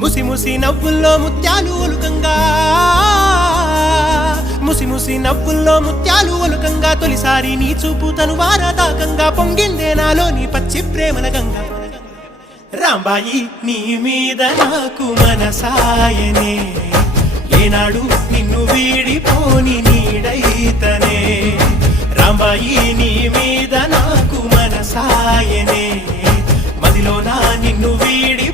ముసి ముసి నవ్వుల్లో ముత్యాలు ఒలుకంగా ముసి ముసి నవ్వుల్లో ముత్యాలు ఒలుకంగా తొలిసారి నీ చూపు తను వారదాకంగా పొంగిందే నాలోని పచ్చి ప్రేమల గంగా రాంబాయి నీ మీద నాకు మనసాయనే ఏనాడు నిన్ను వీడిపోని నీడైతనే రాంబాయి నీ మీద నాకు మనసాయనే మదిలో నా నిన్ను వీడి